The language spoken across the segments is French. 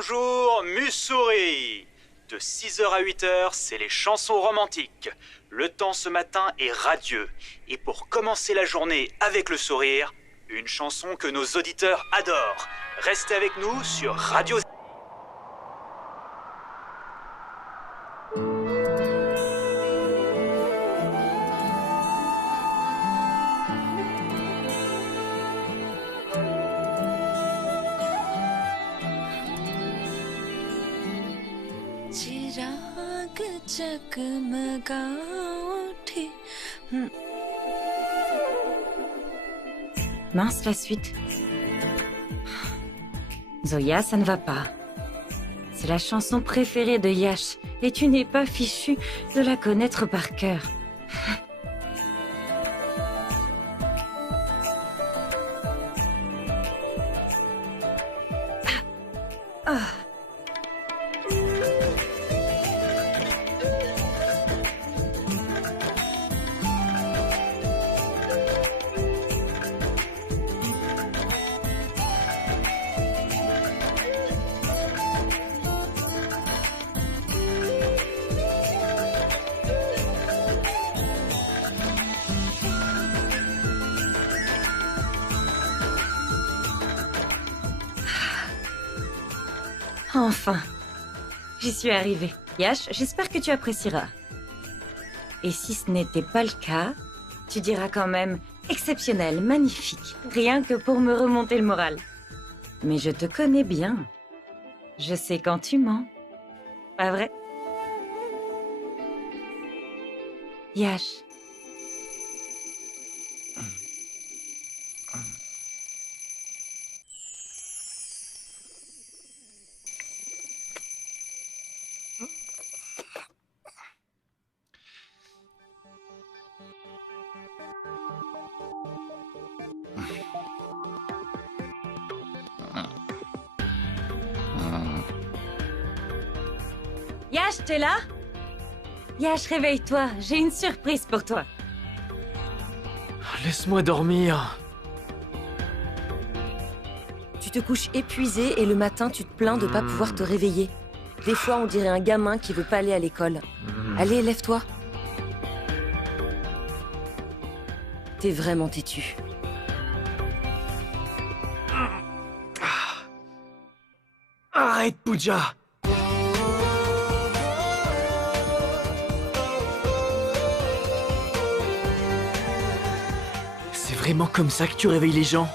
Bonjour, Mussouris. De 6h à 8h, c'est les chansons romantiques. Le temps ce matin est radieux. Et pour commencer la journée avec le sourire, une chanson que nos auditeurs adorent. Restez avec nous sur Radio... Mince, la suite. Zoya, ça ne va pas. C'est la chanson préférée de Yash, et tu n'es pas fichu de la connaître par cœur. Enfin, j'y suis arrivée. Yash, j'espère que tu apprécieras. Et si ce n'était pas le cas, tu diras quand même exceptionnel, magnifique, rien que pour me remonter le moral. Mais je te connais bien. Je sais quand tu mens. Pas vrai? Yash. Yash, t'es là? Yash, réveille-toi, j'ai une surprise pour toi. Laisse-moi dormir. Tu te couches épuisé et le matin, tu te plains de pas pouvoir te réveiller. Des fois, on dirait un gamin qui veut pas aller à l'école. Allez, lève-toi. T'es vraiment têtu. Arrête, Pooja. C'est vraiment comme ça que tu réveilles les gens?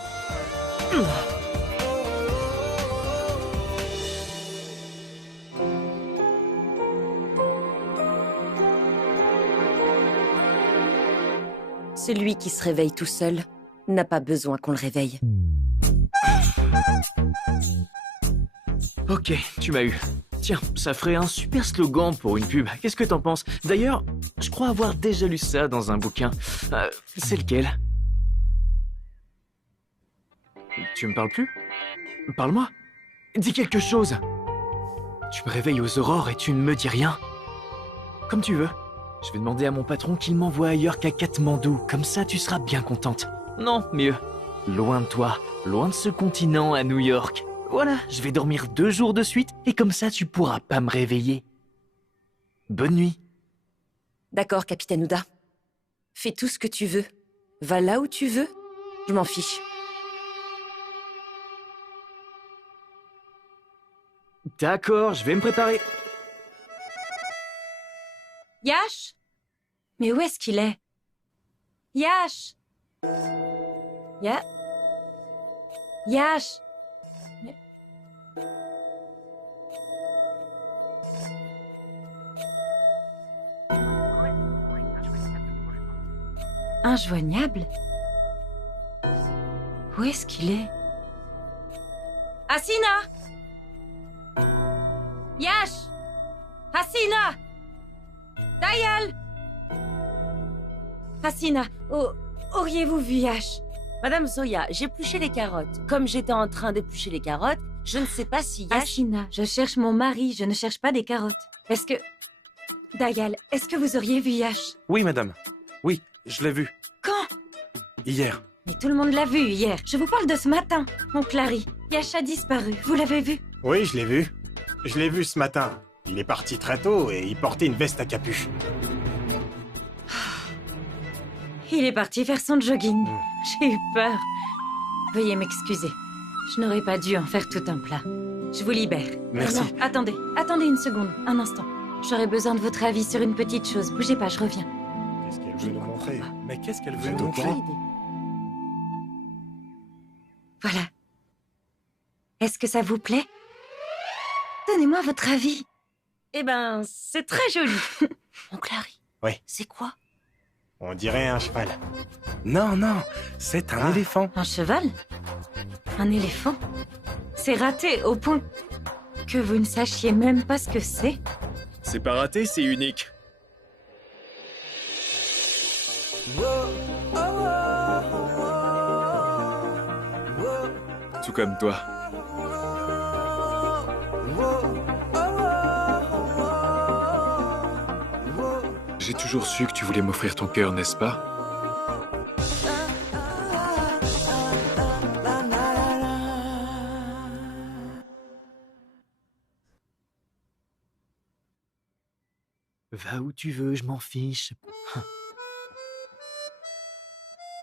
Celui qui se réveille tout seul n'a pas besoin qu'on le réveille. Ok, tu m'as eu. Tiens, ça ferait un super slogan pour une pub. Qu'est-ce que t'en penses? D'ailleurs, je crois avoir déjà lu ça dans un bouquin. C'est lequel? Tu me parles plus? Parle-moi. Dis quelque chose. Tu me réveilles aux aurores et tu ne me dis rien. Comme tu veux. Je vais demander à mon patron qu'il m'envoie ailleurs qu'à Katmandou. Comme ça, tu seras bien contente. Non, mieux. Loin de toi, loin de ce continent à New York. Voilà, je vais dormir 2 jours de suite et comme ça, tu pourras pas me réveiller. Bonne nuit. D'accord, Capitaine Ouda. Fais tout ce que tu veux. Va là où tu veux. Je m'en fiche. D'accord, je vais me préparer. Yash? Mais où est-ce qu'il est? Yash? Yash? Mais- Injoignable? Où est-ce qu'il est? Hasina! Yash! Hasina! Dayal! Hasina, auriez-vous vu Yash? Madame Zoya, j'épluchais les carottes. Comme j'étais en train d'éplucher les carottes, je ne sais pas si Yash... Hasina, je cherche mon mari, je ne cherche pas des carottes. Est-ce que... Dayal, est-ce que vous auriez vu Yash? Oui, madame. Oui, je l'ai vu. Quand? Hier. Mais tout le monde l'a vu hier. Je vous parle de ce matin. Mon Clary, Yash a disparu. Vous l'avez vu? Oui, je l'ai vu. Je l'ai vu ce matin. Il est parti très tôt et il portait une veste à capuche. Il est parti faire son jogging. J'ai eu peur. Veuillez m'excuser. Je n'aurais pas dû en faire tout un plat. Je vous libère. Merci. Non, attendez une seconde, un instant. J'aurais besoin de votre avis sur une petite chose. Bougez pas, je reviens. Qu'est-ce qu'elle veut nous montrer? Mais qu'est-ce qu'elle Vous veut êtes nous au montrer? courant? Voilà. Est-ce que ça vous plaît? Donnez-moi votre avis. Eh ben, c'est très joli. Oncle Harry. Oui. C'est quoi? On dirait un cheval. Non, non, c'est un Ah. éléphant. Un cheval? Un éléphant? C'est raté au point que vous ne sachiez même pas ce que c'est. C'est pas raté, c'est unique. Tout comme toi. J'ai toujours su que tu voulais m'offrir ton cœur, n'est-ce pas? Va où tu veux, je m'en fiche.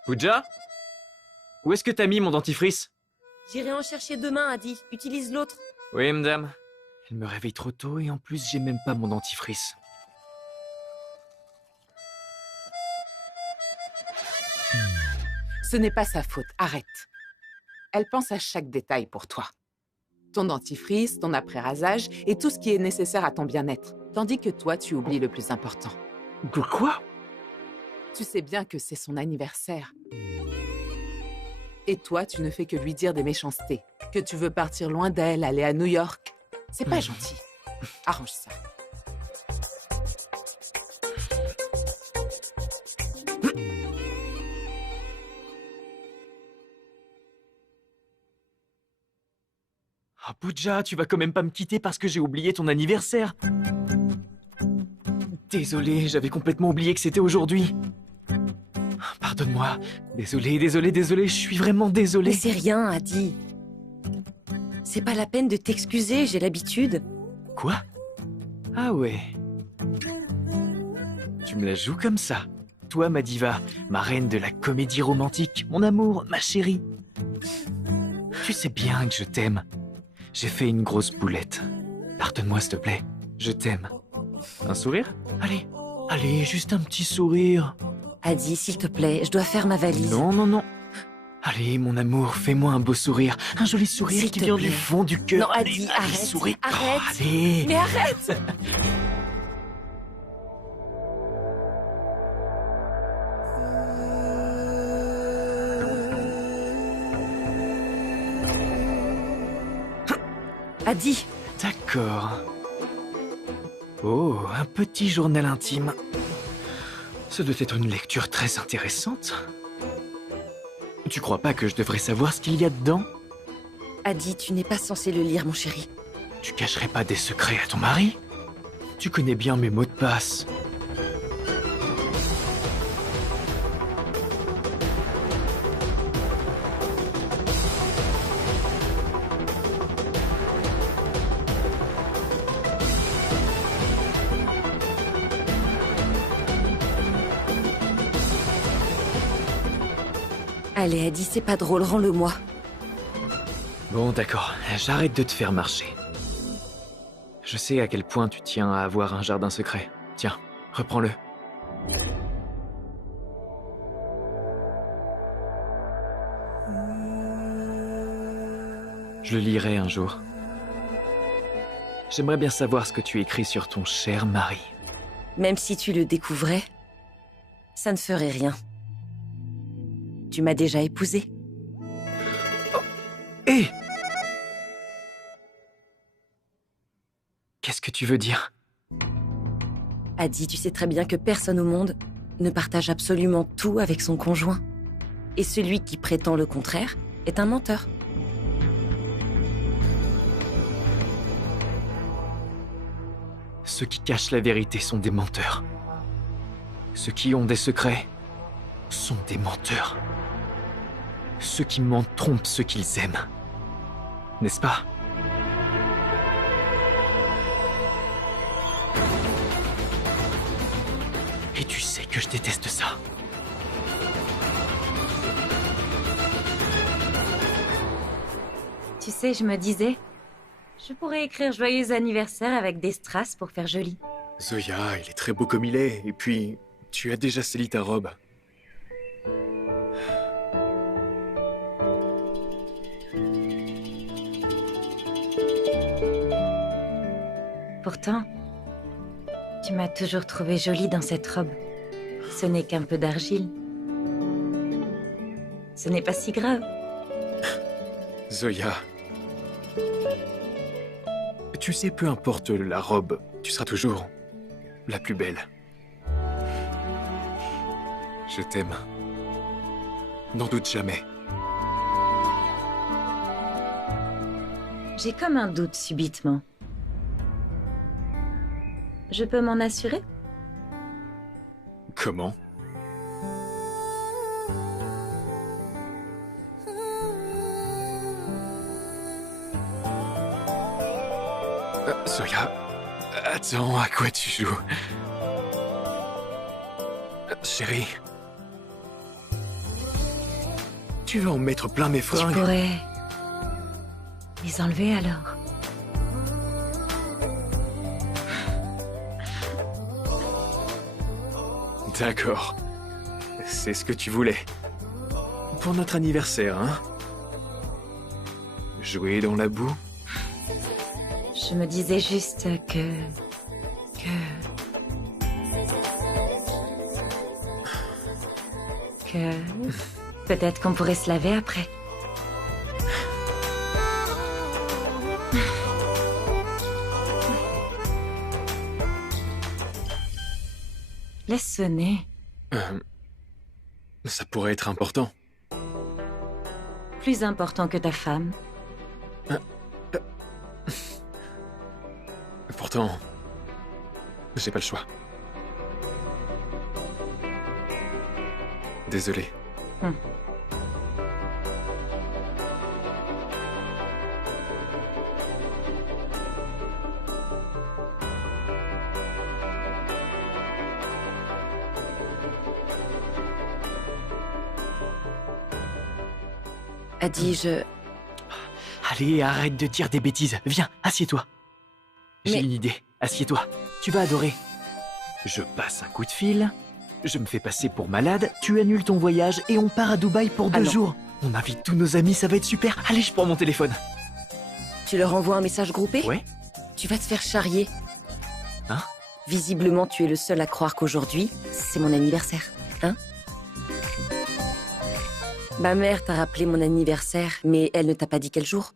Pooja? Où est-ce que t'as mis mon dentifrice? J'irai en chercher demain, Adi. Utilise l'autre. Oui, madame. Elle me réveille trop tôt et en plus, j'ai même pas mon dentifrice. Ce n'est pas sa faute, arrête. Elle pense à chaque détail pour toi. Ton dentifrice, ton après-rasage et tout ce qui est nécessaire à ton bien-être. Tandis que toi, tu oublies le plus important. Quoi? Tu sais bien que c'est son anniversaire. Et toi, tu ne fais que lui dire des méchancetés. Que tu veux partir loin d'elle, aller à New York. C'est pas gentil. Arrange ça. Ah, Pooja, tu vas quand même pas me quitter parce que j'ai oublié ton anniversaire. Désolé, j'avais complètement oublié que c'était aujourd'hui. Pardonne-moi. Désolé, je suis vraiment désolé. Mais c'est rien, Adi. C'est pas la peine de t'excuser, j'ai l'habitude. Quoi? Ah ouais. Tu me la joues comme ça. Toi, ma diva, ma reine de la comédie romantique, mon amour, ma chérie. Tu sais bien que je t'aime. J'ai fait une grosse boulette. Pardonne-moi, s'il te plaît. Je t'aime. Un sourire? Allez, juste un petit sourire. Adi, s'il te plaît, je dois faire ma valise. Non. Allez, mon amour, fais-moi un beau sourire. Un joli sourire S'il qui te vient plaît. du fond du cœur. Non, Adi, Allez, arrête, souris. arrête. Oh, allez. Mais arrête! Adi, D'accord. Oh, un petit journal intime. Ça doit être une lecture très intéressante. Tu crois pas que je devrais savoir ce qu'il y a dedans? Adi, tu n'es pas censé le lire, mon chéri. Tu cacherais pas des secrets à ton mari? Tu connais bien mes mots de passe. Allez, Adi, c'est pas drôle, rends-le-moi. Bon, d'accord, j'arrête de te faire marcher. Je sais à quel point tu tiens à avoir un jardin secret. Tiens, reprends-le. Je le lirai un jour. J'aimerais bien savoir ce que tu écris sur ton cher mari. Même si tu le découvrais, ça ne ferait rien. Tu m'as déjà épousée. Hé! Qu'est-ce que tu veux dire? Adi, tu sais très bien que personne au monde ne partage absolument tout avec son conjoint. Et celui qui prétend le contraire est un menteur. Ceux qui cachent la vérité sont des menteurs. Ceux qui ont des secrets sont des menteurs. Ceux qui mentent trompent ceux qu'ils aiment. N'est-ce pas? Et tu sais que je déteste ça. Tu sais, je me disais, je pourrais écrire joyeux anniversaire avec des strass pour faire joli. Zoya, il est très beau comme il est, et puis tu as déjà sali ta robe. Pourtant, tu m'as toujours trouvée jolie dans cette robe. Ce n'est qu'un peu d'argile. Ce n'est pas si grave. Zoya. Tu sais, peu importe la robe, tu seras toujours la plus belle. Je t'aime. N'en doute jamais. J'ai comme un doute subitement. Je peux m'en assurer? Comment? Zoya, attends, à quoi tu joues? Chérie, tu vas en mettre plein mes Tu fringues. pourrais les enlever alors. D'accord. C'est ce que tu voulais. Pour notre anniversaire, hein? Jouer dans la boue? Je me disais juste que peut-être qu'on pourrait se laver après. Laisse sonner. Ça pourrait être important. Plus important que ta femme. Pourtant, j'ai pas le choix. Désolé. Adi, je... Allez, arrête de dire des bêtises. Viens, assieds-toi. J'ai Mais- une idée. Assieds-toi. Tu vas adorer. Je passe un coup de fil. Je me fais passer pour malade. Tu annules ton voyage et on part à Dubaï pour 2 Ah non. jours. On invite tous nos amis, ça va être super. Allez, je prends mon téléphone. Tu leur envoies un message groupé? Ouais? Tu vas te faire charrier. Hein? Visiblement, tu es le seul à croire qu'aujourd'hui, c'est mon anniversaire. Hein? Ma mère t'a rappelé mon anniversaire, mais elle ne t'a pas dit quel jour?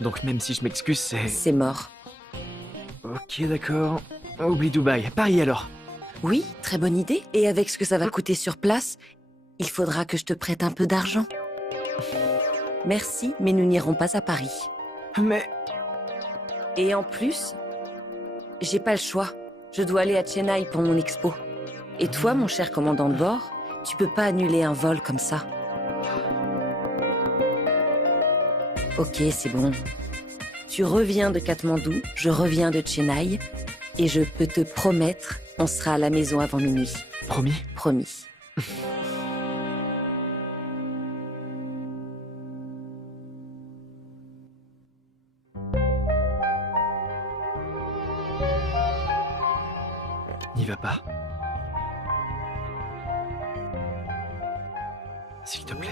Donc même si je m'excuse, c'est... C'est mort. Ok, d'accord. Oublie Dubaï. Paris alors. Oui, très bonne idée. Et avec ce que ça va coûter sur place, il faudra que je te prête un peu d'argent. Merci, mais nous n'irons pas à Paris. Mais... Et en plus, j'ai pas le choix. Je dois aller à Chennai pour mon expo. Et toi, mon cher commandant de bord, tu peux pas annuler un vol comme ça. Ok, c'est bon. Tu reviens de Katmandou, je reviens de Chennai, et je peux te promettre, on sera à la maison avant minuit. Promis? Promis. N'y va pas. S'il te plaît.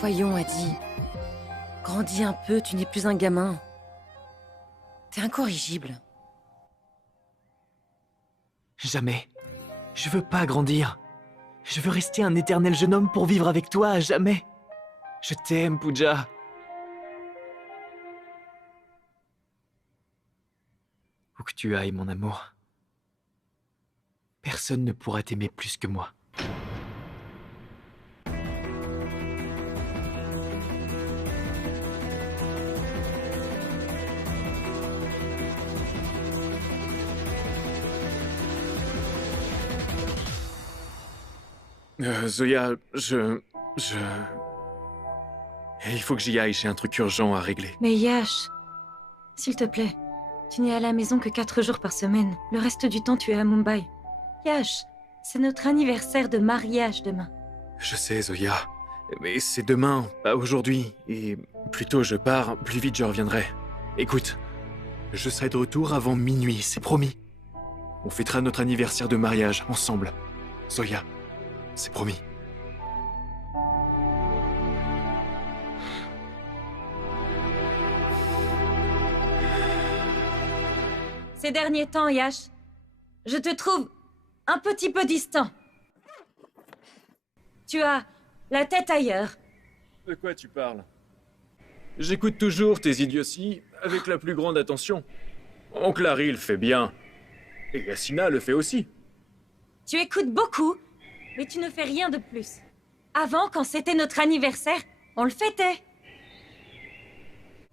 Voyons, Adi. Grandis un peu, tu n'es plus un gamin. T'es incorrigible. Jamais. Je veux pas grandir. Je veux rester un éternel jeune homme pour vivre avec toi à jamais. Je t'aime, Pooja. Où que tu ailles, mon amour. Personne ne pourra t'aimer plus que moi. Zoya, il faut que j'y aille, j'ai un truc urgent à régler. Mais Yash, s'il te plaît, tu n'es à la maison que 4 jours par semaine. Le reste du temps, tu es à Mumbai. Yash, c'est notre anniversaire de mariage demain. Je sais, Zoya, mais c'est demain, pas aujourd'hui. Et plus tôt je pars, plus vite je reviendrai. Écoute, je serai de retour avant minuit, c'est promis. On fêtera notre anniversaire de mariage, ensemble. Zoya, c'est promis. Ces derniers temps, Yash, je te trouve un petit peu distant. Tu as la tête ailleurs. De quoi tu parles? J'écoute toujours tes idioties avec la plus grande attention. Oncle Harry le fait bien. Et Yassina le fait aussi. Tu écoutes beaucoup, mais tu ne fais rien de plus. Avant, quand c'était notre anniversaire, on le fêtait.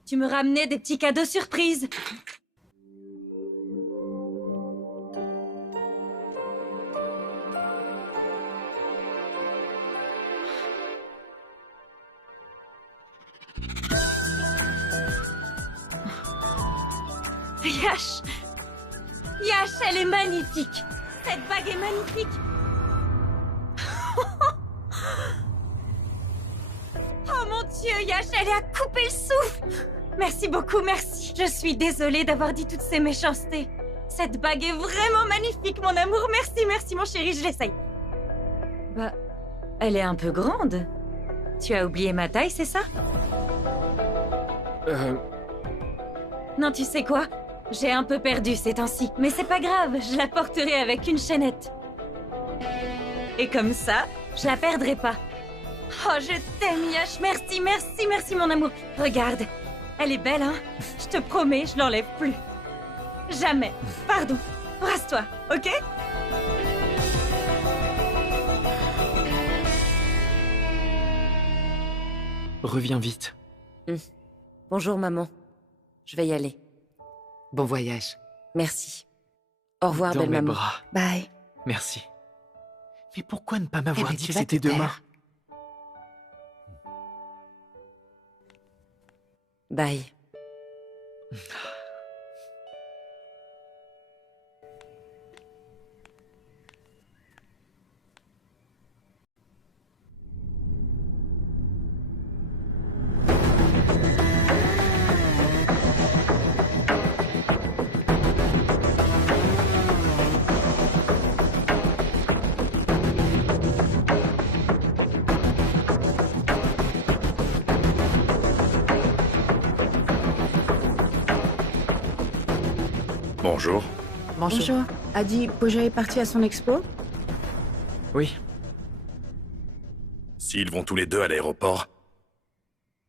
Tu me ramenais des petits cadeaux surprises. Yash! Yash, elle est magnifique! Cette bague est magnifique! Oh mon Dieu, Yash, elle est à couper le souffle! Merci beaucoup, merci. Je suis désolée d'avoir dit toutes ces méchancetés. Cette bague est vraiment magnifique, mon amour. Merci, merci, mon chéri, je l'essaye. Bah, elle est un peu grande. Tu as oublié ma taille, c'est ça? Non, tu sais quoi? J'ai un peu perdu ces temps-ci, mais c'est pas grave, je la porterai avec une chaînette. Et comme ça, je la perdrai pas. Oh, je t'aime, Yash, merci, merci, merci, mon amour. Regarde, elle est belle, hein? Je te promets, je l'enlève plus. Jamais. Pardon. Brasse-toi, ok? Reviens vite. Bonjour, maman. Je vais y aller. Bon voyage. Merci. Au revoir, Dans belle mes maman. bras. Bye. Merci. Mais pourquoi ne pas m'avoir Eh ben, dit tu que vas c'était te taire. demain? Bye. Bonjour. Bonjour. Adi, Pooja est parti à son expo? Oui. S'ils vont tous les deux à l'aéroport,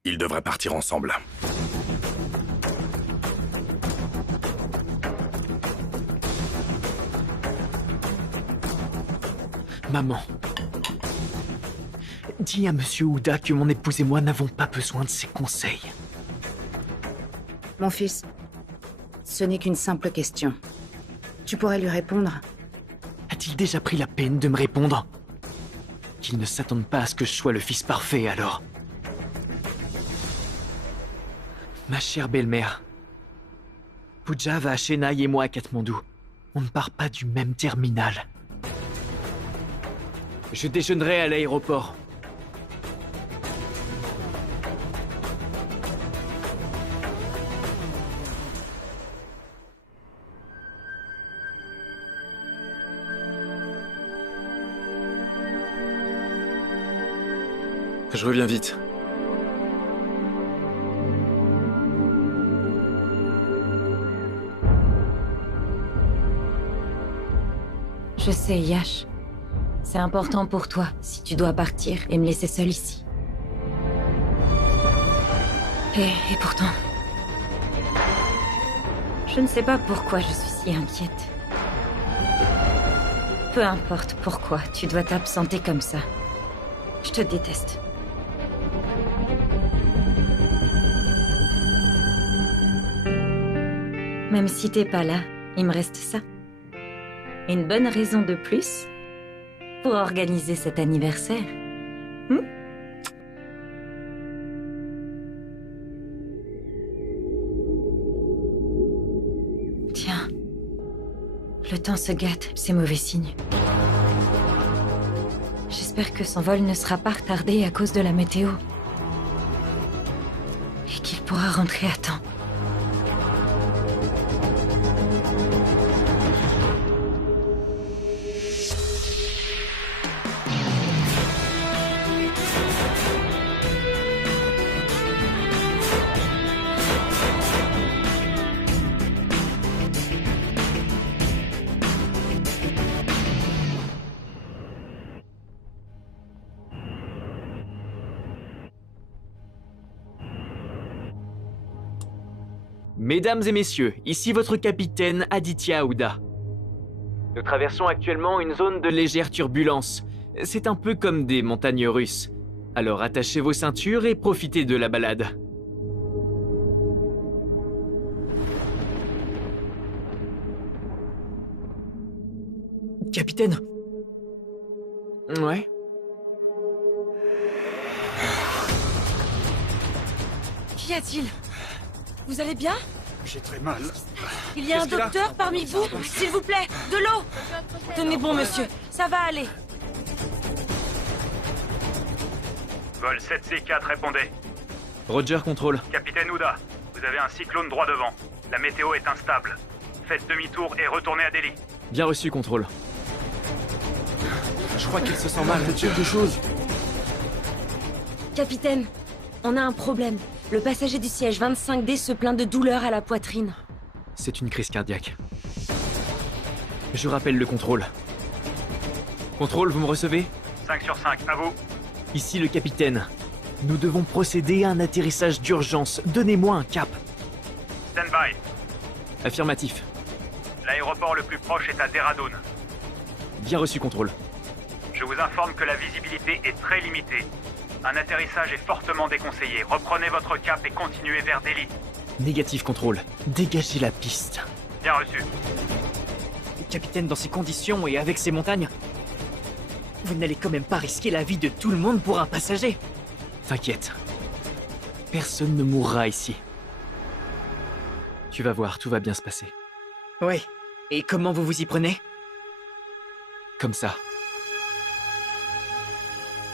ils devraient partir ensemble. Maman. Dis à Monsieur Ouda que mon épouse et moi n'avons pas besoin de ses conseils. Mon fils, ce n'est qu'une simple question. Tu pourrais lui répondre? A-t-il déjà pris la peine de me répondre? Qu'il ne s'attende pas à ce que je sois le fils parfait, alors. Ma chère belle-mère, Pooja va à Chennai et moi à Katmandou. On ne part pas du même terminal. Je déjeunerai à l'aéroport. Je reviens vite. Je sais, Yash. C'est important pour toi si tu dois partir et me laisser seule ici. Et pourtant... Je ne sais pas pourquoi je suis si inquiète. Peu importe pourquoi tu dois t'absenter comme ça. Je te déteste. Même si t'es pas là, il me reste ça. Une bonne raison de plus pour organiser cet anniversaire. Tiens, le temps se gâte, c'est mauvais signe. J'espère que son vol ne sera pas retardé à cause de la météo. Et qu'il pourra rentrer à temps. Mesdames et messieurs, ici votre capitaine Aditya Aouda. Nous traversons actuellement une zone de légère turbulence. C'est un peu comme des montagnes russes. Alors attachez vos ceintures et profitez de la balade. Capitaine. Ouais. Qu'y a-t-il? Vous allez bien? J'ai très mal. Il y a un docteur parmi vous? S'il vous plaît, de l'eau! Tenez bon, monsieur, ça va aller. Vol 7C4, répondez. Roger, contrôle. Capitaine Ouda, vous avez un cyclone droit devant. La météo est instable. Faites demi-tour et retournez à Delhi. Bien reçu, contrôle. Je crois qu'il se sent mal. Faites quelque chose. Capitaine, on a un problème. Le passager du siège 25D se plaint de douleur à la poitrine. C'est une crise cardiaque. Je rappelle le contrôle. Contrôle, vous me recevez? 5 sur 5, à vous. Ici le capitaine. Nous devons procéder à un atterrissage d'urgence. Donnez-moi un cap. Stand by. Affirmatif. L'aéroport le plus proche est à Dehradun. Bien reçu, contrôle. Je vous informe que la visibilité est très limitée. Un atterrissage est fortement déconseillé. Reprenez votre cap et continuez vers Delhi. Négatif, contrôle. Dégagez la piste. Bien reçu. Capitaine, dans ces conditions et avec ces montagnes, vous n'allez quand même pas risquer la vie de tout le monde pour un passager. T'inquiète. Personne ne mourra ici. Tu vas voir, tout va bien se passer. Ouais. Et comment vous vous y prenez? Comme ça.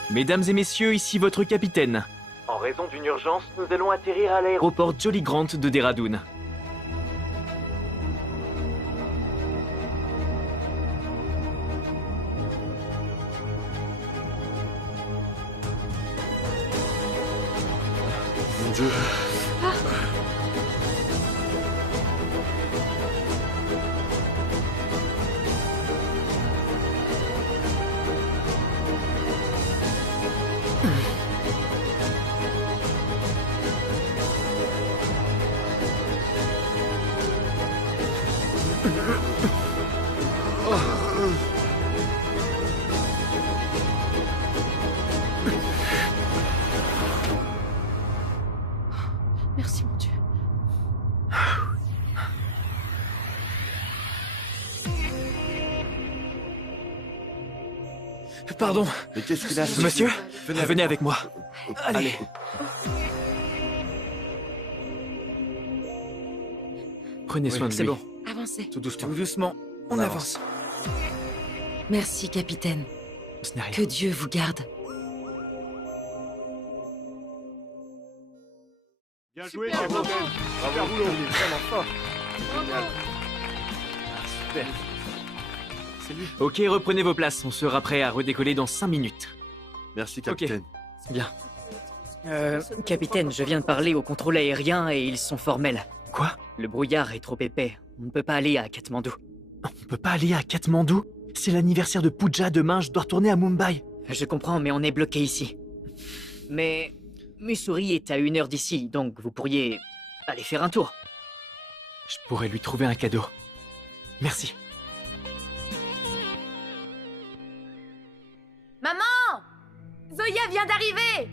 Mesdames et messieurs, ici votre capitaine. En raison d'une urgence, nous allons atterrir à l'aéroport Jolly Grant de Dehradun. Mon Dieu. Merci, mon Dieu. Pardon, Mais qu'est-ce qu'il a fait? monsieur, venez avec moi. Allez. Prenez soin de lui. C'est bon. Avancez. Tout doucement. Tout doucement, on avance. Merci, capitaine. Ce n'est rien. Que Dieu vous garde. Bien joué, capitaine. Super boulot. Vraiment fort. Super. Ok, reprenez vos places. On sera prêt à redécoller dans 5 minutes. Merci, capitaine. Bien. Capitaine, je viens de parler au contrôle aérien et ils sont formels. Quoi? Le brouillard est trop épais. On ne peut pas aller à Katmandou. On peut pas aller à Katmandou? C'est l'anniversaire de Pooja demain, je dois retourner à Mumbai. Je comprends, mais on est bloqué ici. Mais Mussoorie est à 1 heure d'ici, donc vous pourriez aller faire un tour. Je pourrais lui trouver un cadeau. Merci. Maman! Zoya vient d'arriver!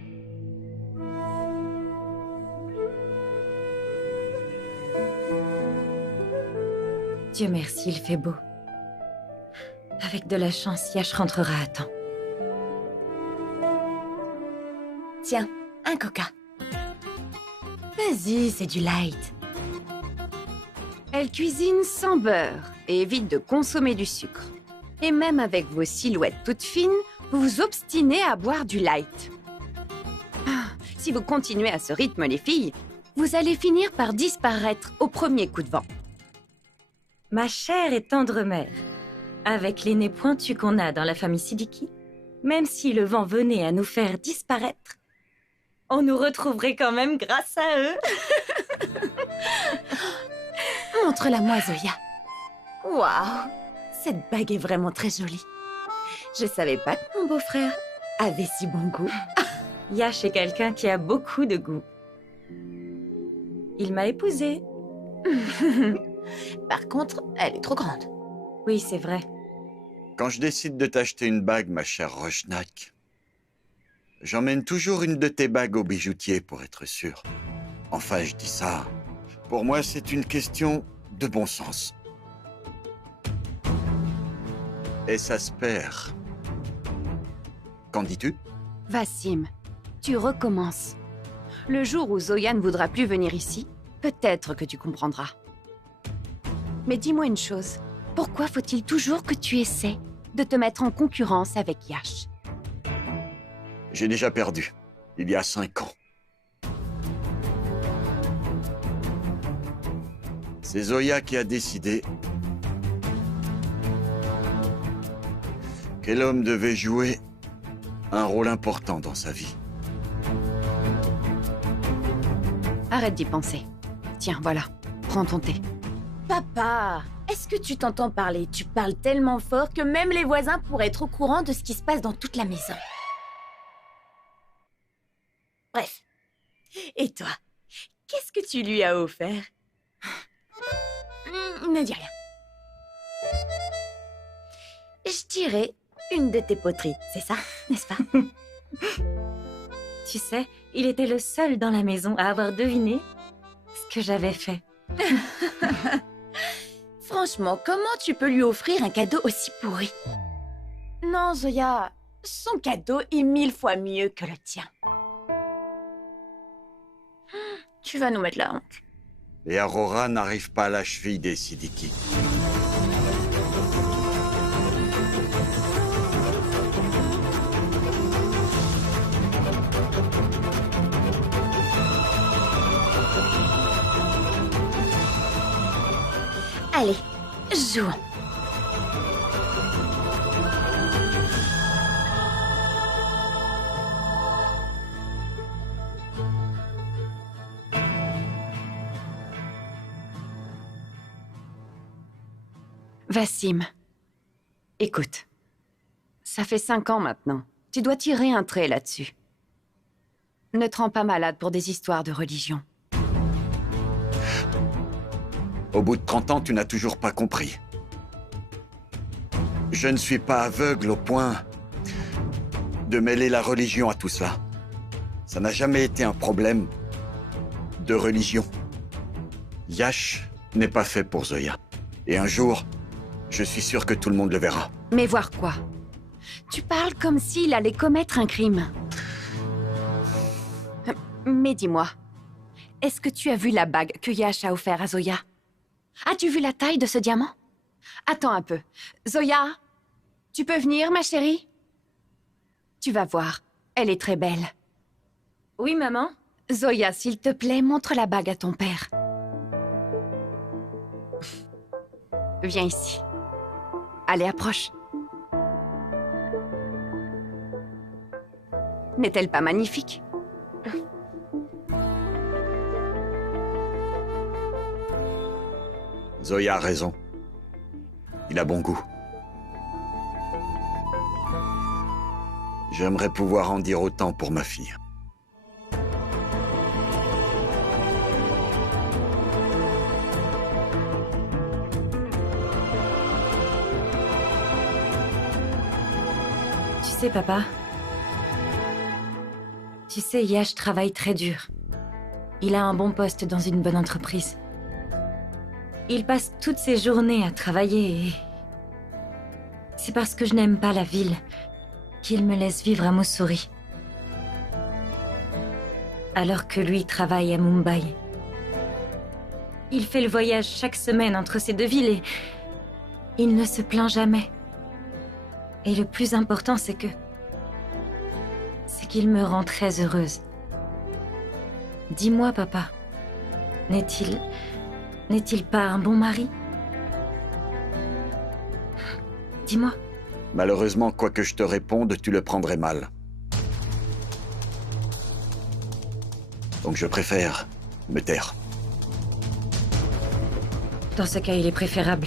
Dieu merci, il fait beau. Avec de la chance, Yash rentrera à temps. Tiens, un coca. Vas-y, c'est du light. Elle cuisine sans beurre et évite de consommer du sucre. Et même avec vos silhouettes toutes fines, vous vous obstinez à boire du light. Ah, si vous continuez à ce rythme, les filles, vous allez finir par disparaître au premier coup de vent. Ma chère et tendre mère, avec les nez pointus qu'on a dans la famille Siddiqui, même si le vent venait à nous faire disparaître, on nous retrouverait quand même grâce à eux. Montre-la-moi, Zoya. Waouh, cette bague est vraiment très jolie. Je savais pas que mon beau-frère avait si bon goût. Yash est quelqu'un qui a beaucoup de goût. Il m'a épousée. Par contre, elle est trop grande. Oui, c'est vrai. Quand je décide de t'acheter une bague, ma chère Rochnak, j'emmène toujours une de tes bagues au bijoutier pour être sûr. Enfin, je dis ça. Pour moi, c'est une question de bon sens. Et ça se perd. Qu'en dis-tu? Vassim, tu recommences. Le jour où Zoya ne voudra plus venir ici, peut-être que tu comprendras. Mais dis-moi une chose, pourquoi faut-il toujours que tu essaies de te mettre en concurrence avec Yash? J'ai déjà perdu, il y a 5 ans. C'est Zoya qui a décidé quel homme devait jouer un rôle important dans sa vie. Arrête d'y penser. Tiens, voilà, prends ton thé. Papa, est-ce que tu t'entends parler? Tu parles tellement fort que même les voisins pourraient être au courant de ce qui se passe dans toute la maison. Bref. Et toi, qu'est-ce que tu lui as offert? Ne dis rien. Je dirais une de tes poteries, c'est ça, n'est-ce pas? Tu sais, il était le seul dans la maison à avoir deviné ce que j'avais fait. Franchement, comment tu peux lui offrir un cadeau aussi pourri? Non, Zoya, son cadeau est 1000 fois mieux que le tien. Tu vas nous mettre la honte. Et Aurora n'arrive pas à la cheville des Siddiqui. Allez, jouons. Vassim, écoute, ça fait 5 ans maintenant. Tu dois tirer un trait là-dessus. Ne te rends pas malade pour des histoires de religion. Au bout de 30 ans, tu n'as toujours pas compris. Je ne suis pas aveugle au point de mêler la religion à tout cela. Ça n'a jamais été un problème de religion. Yash n'est pas fait pour Zoya. Et un jour, je suis sûr que tout le monde le verra. Mais voir quoi? Tu parles comme s'il allait commettre un crime. Mais dis-moi, est-ce que tu as vu la bague que Yash a offert à Zoya? As-tu vu la taille de ce diamant? Attends un peu. Zoya, tu peux venir, ma chérie? Tu vas voir, elle est très belle. Oui, maman? Zoya, s'il te plaît, montre la bague à ton père. Viens ici. Allez, approche. N'est-elle pas magnifique? Zoya a raison. Il a bon goût. J'aimerais pouvoir en dire autant pour ma fille. Tu sais, papa, tu sais, Yash travaille très dur. Il a un bon poste dans une bonne entreprise. Il passe toutes ses journées à travailler et... C'est parce que je n'aime pas la ville qu'il me laisse vivre à Mussoorie. Alors que lui travaille à Mumbai. Il fait le voyage chaque semaine entre ces deux villes et il ne se plaint jamais. Et le plus important, c'est qu'il me rend très heureuse. Dis-moi, papa, n'est-il pas un bon mari? Dis-moi. Malheureusement, quoi que je te réponde, tu le prendrais mal. Donc je préfère me taire. Dans ce cas, il est préférable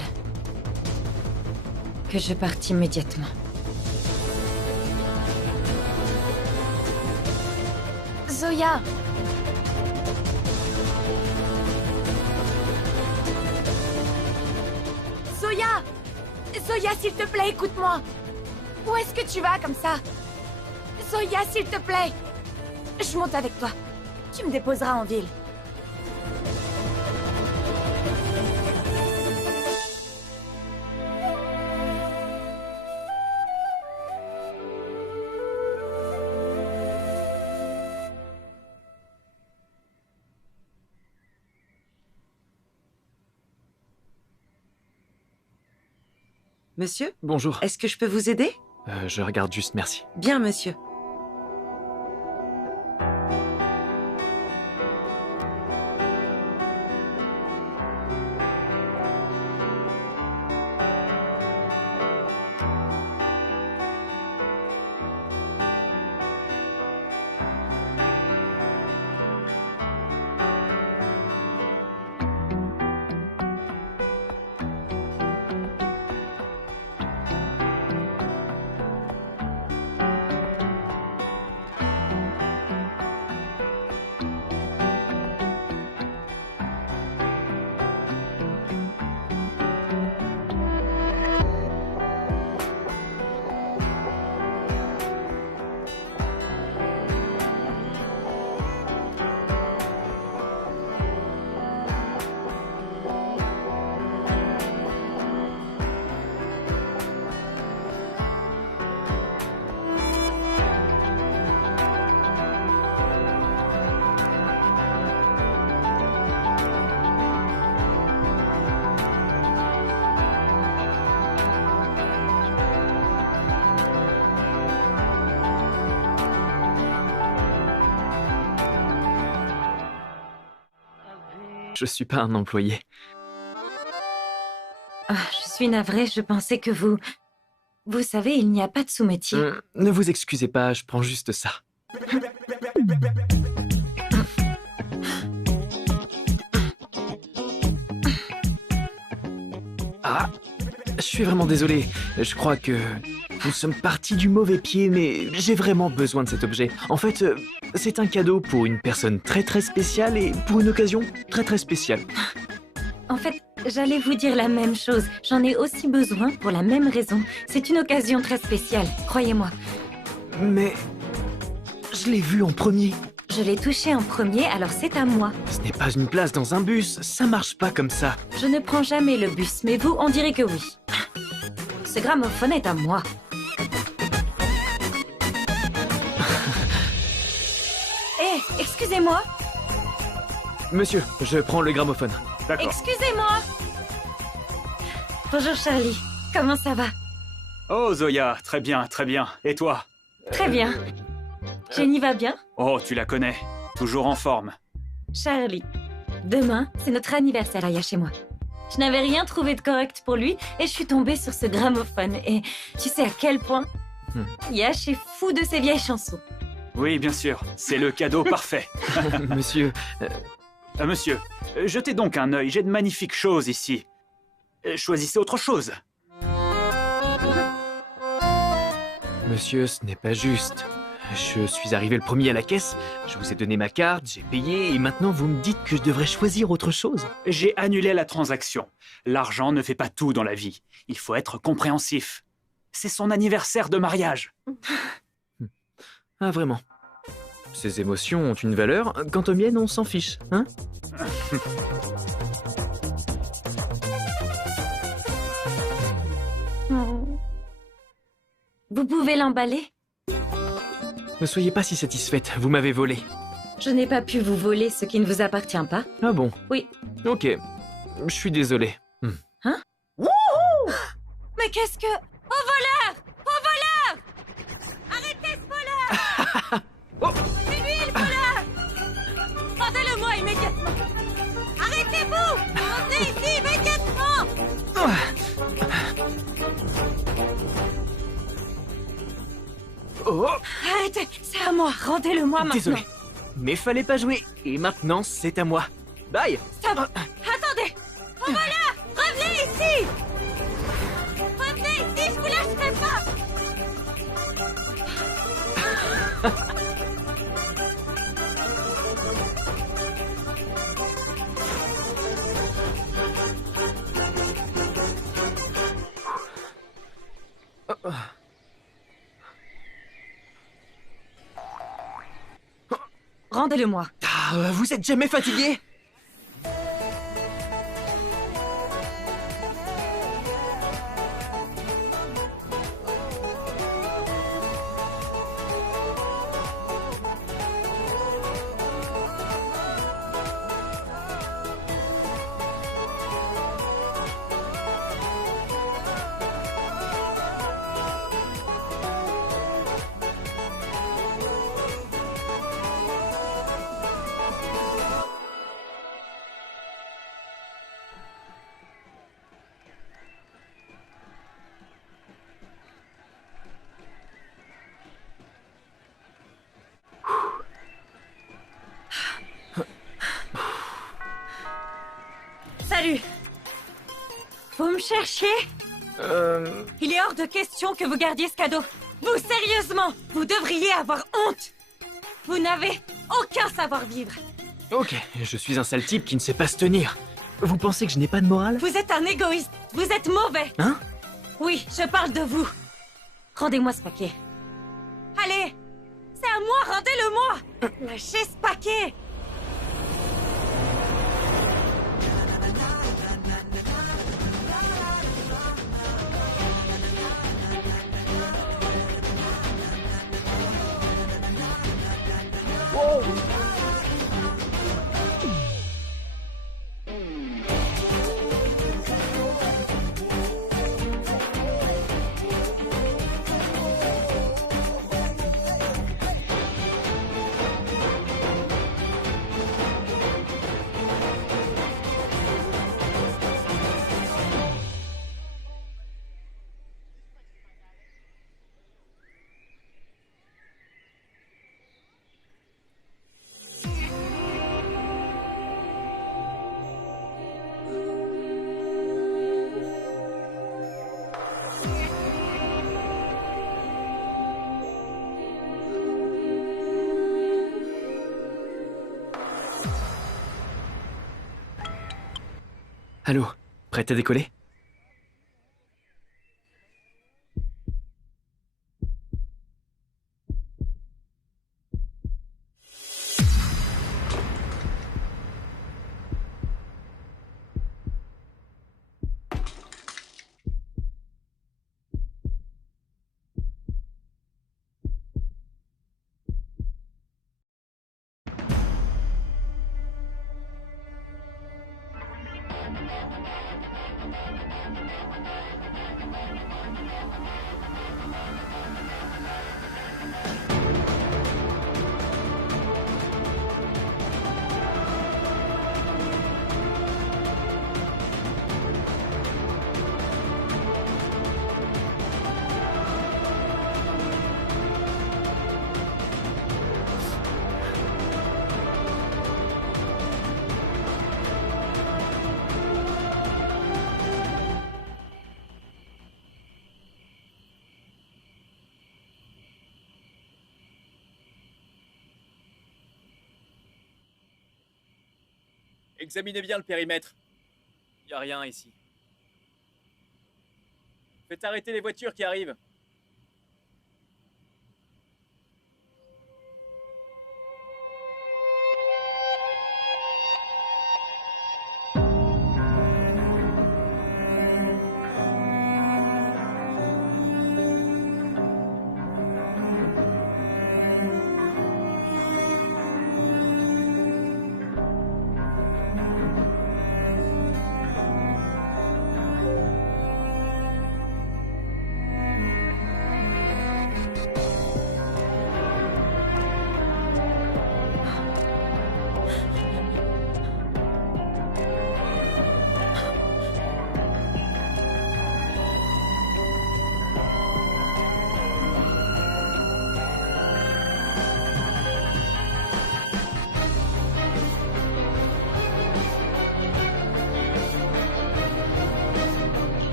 que je parte immédiatement. Zoya! Zoya! Zoya, s'il te plaît, écoute-moi! Où est-ce que tu vas comme ça? Zoya, s'il te plaît! Je monte avec toi. Tu me déposeras en ville. Monsieur, Bonjour. est-ce que je peux vous aider? Je regarde juste, merci. Bien, monsieur. Je suis pas un employé. Ah, je suis navrée, je pensais que vous... Vous savez, il n'y a pas de sous-métier. Ne vous excusez pas, je prends juste ça. Ah, je suis vraiment désolé. Je crois que nous sommes partis du mauvais pied, mais j'ai vraiment besoin de cet objet. En fait, c'est un cadeau pour une personne très très spéciale et pour une occasion très très spéciale. En fait, j'allais vous dire la même chose. J'en ai aussi besoin pour la même raison. C'est une occasion très spéciale, croyez-moi. Mais je l'ai vu en premier. Je l'ai touché en premier, alors c'est à moi. Ce n'est pas une place dans un bus, ça marche pas comme ça. Je ne prends jamais le bus, mais vous, on dirait que oui. Ce gramophone est à moi. Hé, excusez-moi. Monsieur, je prends le gramophone. D'accord. Excusez-moi. Bonjour Charlie, comment ça va? Oh Zoya, très bien, très bien. Et toi? Très bien. Jenny va bien? Oh, tu la connais. Toujours en forme. Charlie, demain, c'est notre anniversaire à Yash et moi. Je n'avais rien trouvé de correct pour lui et je suis tombée sur ce gramophone. Et tu sais à quel point Yash est fou de ses vieilles chansons. Oui, bien sûr. C'est le cadeau parfait. Monsieur, Monsieur, jetez donc un œil. J'ai de magnifiques choses ici. Choisissez autre chose. monsieur, ce n'est pas juste. Je suis arrivé le premier à la caisse, je vous ai donné ma carte, j'ai payé, et maintenant vous me dites que je devrais choisir autre chose. J'ai annulé la transaction. L'argent ne fait pas tout dans la vie. Il faut être compréhensif. C'est son anniversaire de mariage. Ah, vraiment? Ces émotions ont une valeur, quant aux miennes, on s'en fiche, hein? Vous pouvez l'emballer? Ne soyez pas si satisfaite, vous m'avez volé. Je n'ai pas pu vous voler ce qui ne vous appartient pas. Ah bon? Oui. Ok, je suis désolé. Hein? Mais qu'est-ce que... Au voleur! Au voleur! Arrêtez ce voleur! C'est lui le voleur! Rendez-le-moi immédiatement! Arrêtez-vous! Revenez ici immédiatement! Oh! Arrêtez! C'est à moi! Rendez-le-moi maintenant! Désolé, mais fallait pas jouer. Et maintenant, c'est à moi. Bye! Stop! Attendez! Au voleur! Revenez ici! Revenez ici! Je vous lâcherai pas! Rendez-le-moi. Ah, vous êtes jamais fatigué? Salut! Vous me cherchez? Il est hors de question que vous gardiez ce cadeau. Vous, sérieusement, vous devriez avoir honte. Vous n'avez aucun savoir-vivre. Ok, je suis un sale type qui ne sait pas se tenir. Vous pensez que je n'ai pas de morale? Vous êtes un égoïste. Vous êtes mauvais. Hein? Oui, je parle de vous. Rendez-moi ce paquet. Allez! C'est à moi, rendez-le-moi! Lâchez ce paquet! Allô, prête à décoller? Examinez bien le périmètre. Y a rien ici. Faites arrêter les voitures qui arrivent.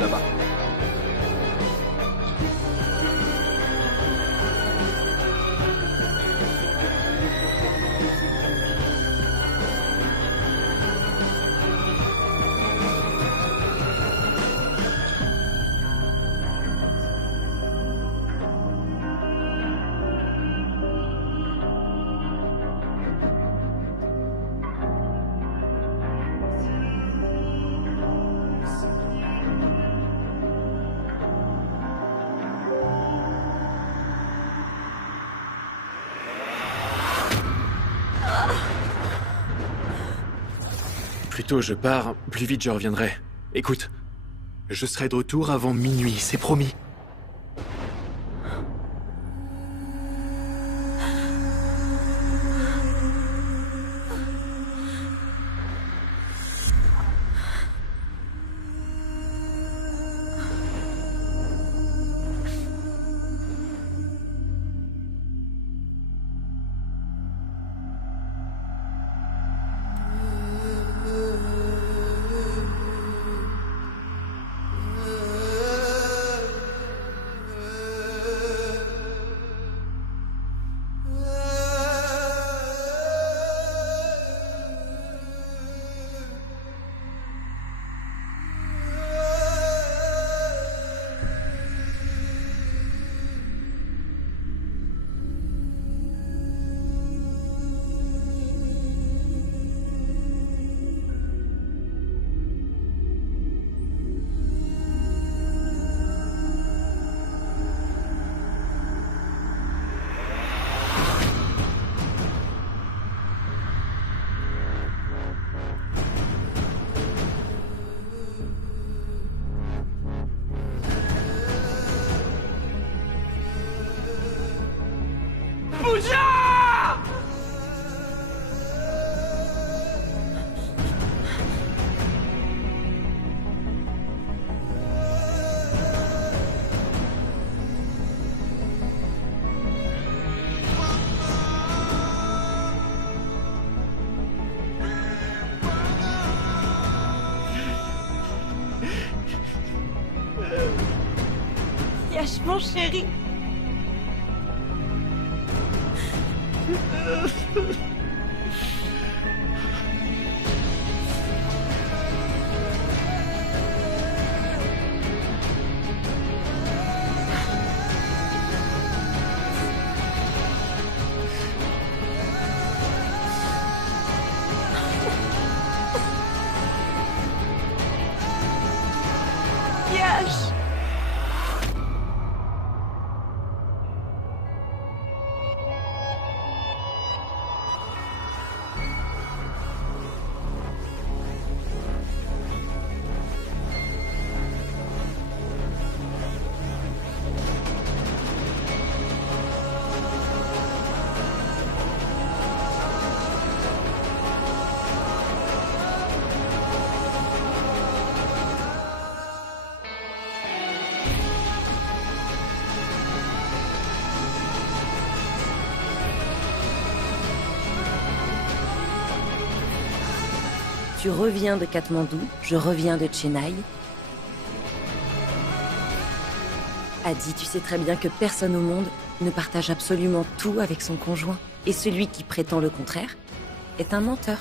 Là-bas. Plus tôt je pars, plus vite je reviendrai. Écoute, je serai de retour avant minuit, c'est promis. Yash, mon chéri. Yash. Tu reviens de Katmandou, je reviens de Chennai. Adi, tu sais très bien que personne au monde ne partage absolument tout avec son conjoint. Et celui qui prétend le contraire est un menteur.